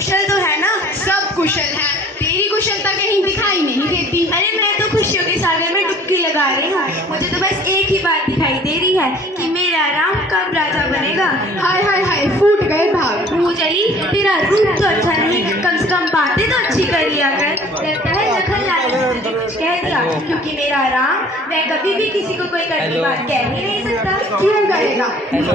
कुशल तो है ना? सब कुशल है, तेरी कुशलता कहीं दिखाई नहीं देती। अरे मैं तो खुशियों के सागर में डुबकी लगा रही हूँ। मुझे तो बस एक ही बात दिखाई दे रही है कि मेरा राम कब राजा बनेगा। हाय हाय हाय, फूट गए भाग। तू चली, तेरा रूप तो अच्छा नहीं, कम से कम बातें तो अच्छी कर लिया कर। लगता है लखन लाल ने तुझे कुछ कह दिया, क्योंकि मेरा राम वह कभी भी किसी को कोई कड़वी बात कह ही नहीं सकता। क्यों करेगा?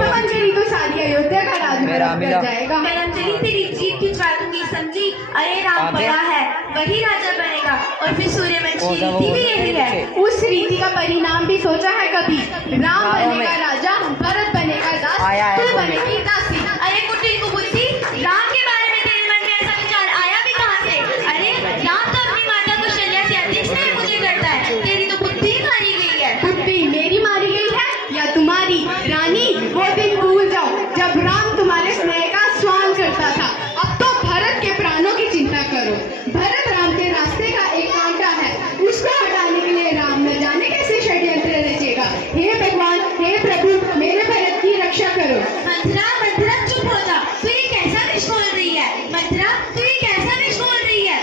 मंजरी तो सारी अयोध्या का राज कर जाएगा। कलम चली, तेरी जीत खिंचवा दूंगी, समझी? अरे राम बड़ा है, वही राजा बनेगा। और फिर सूर्यवंशी रीति भी यही है। उस रीति का परिणाम भी सोचा है कभी? राम बनेगा राजा, भरत बनेगा दास, तू बनेगी दासी। अरे कुटिल कुबुद्धि, राम के बारे में तेरे मन में ऐसा विचार आया भी कहाँ से? अरे राम तो अपनी माता कौशल्या से अति स्नेह मुझे करता है। तेरी तो बुद्धि मारी गई है। बुद्धि मेरी मारी गई है या तुम्हारी? रानी, वो दिन भूल जाओ जब राम तुम्हारे स्नेह का स्वांग करता था। अब तो भरत के प्राणों की चिंता करो। भरत राम के रास्ते का एक कांटा है, उसको हटाने के लिए राम न जाने कैसे षड्यंत्र रचेगा। हे भगवान, हे प्रभु, मेरे भरत की रक्षा करो। मंथरा, मंथरा चुप हो जा। तू ये कैसा विष खोल रही है? मंथरा, तू ये कैसा विष खोल रही है?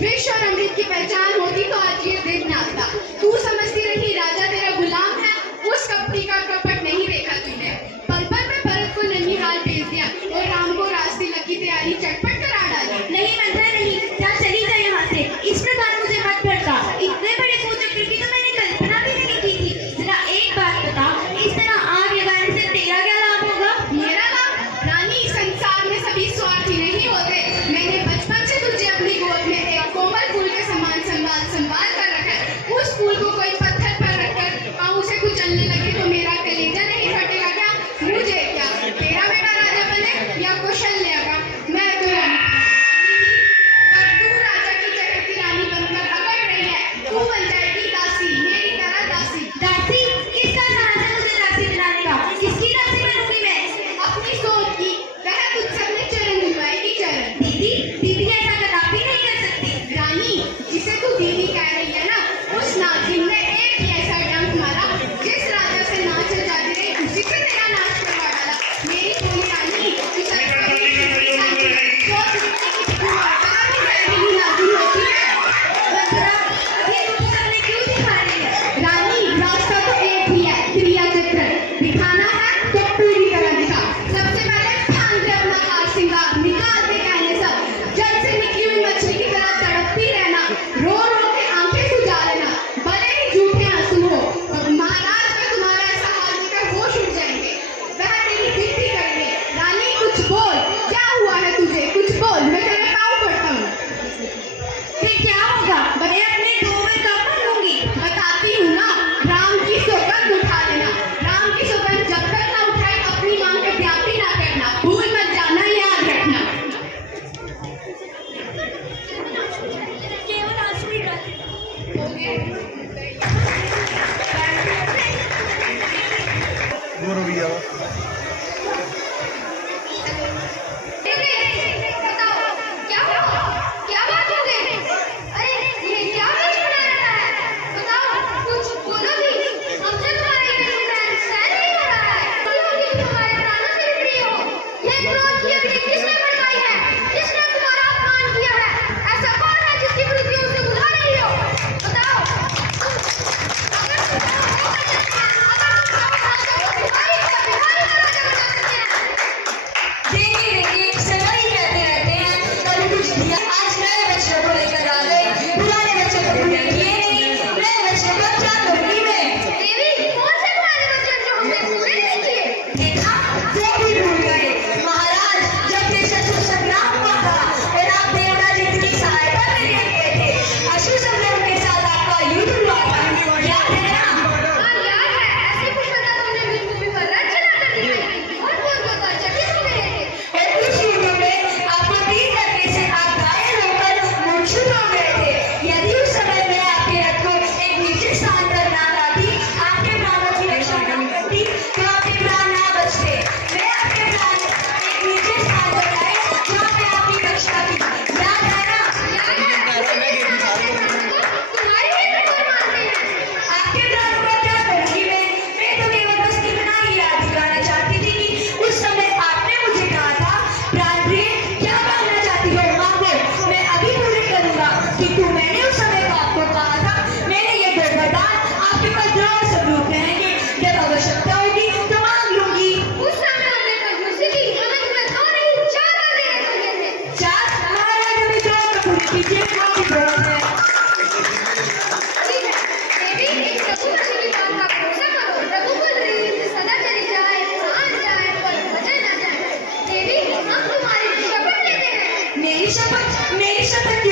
विष और अमृत की पहचान होती तो आज ये दिन ना आता। तू समझती रही राजा तेरा गुलाम है, उस कपटी का कपट नहीं देखा तूने। पल पल में भरत को ननिहाल भेज दिया और राम को रासलीला की तैयारी चटपट करा डाली। नहीं मंथरा नहीं, जा चली जा यहाँ से। इस प्रकार मुझे मत भड़का। इतने बड़े कुचक्र की तो मैंने कल्पना भी नहीं की थी। जरा एक बात बता, इस तरह आग लगाने से तेरा क्या लाभ होगा? मेरा लाभ? रानी, संसार में सभी स्वार्थी नहीं होते। मैं पीछे आपकी बहन है। ठीक है, देवी रघुपति की बात का भरोसा करो। रघुकुल रीति सदा चली जाए, प्राण जाए पर भजन न जाए। देवी हम तुम्हारी शपथ लेते हैं। मेरी शपथ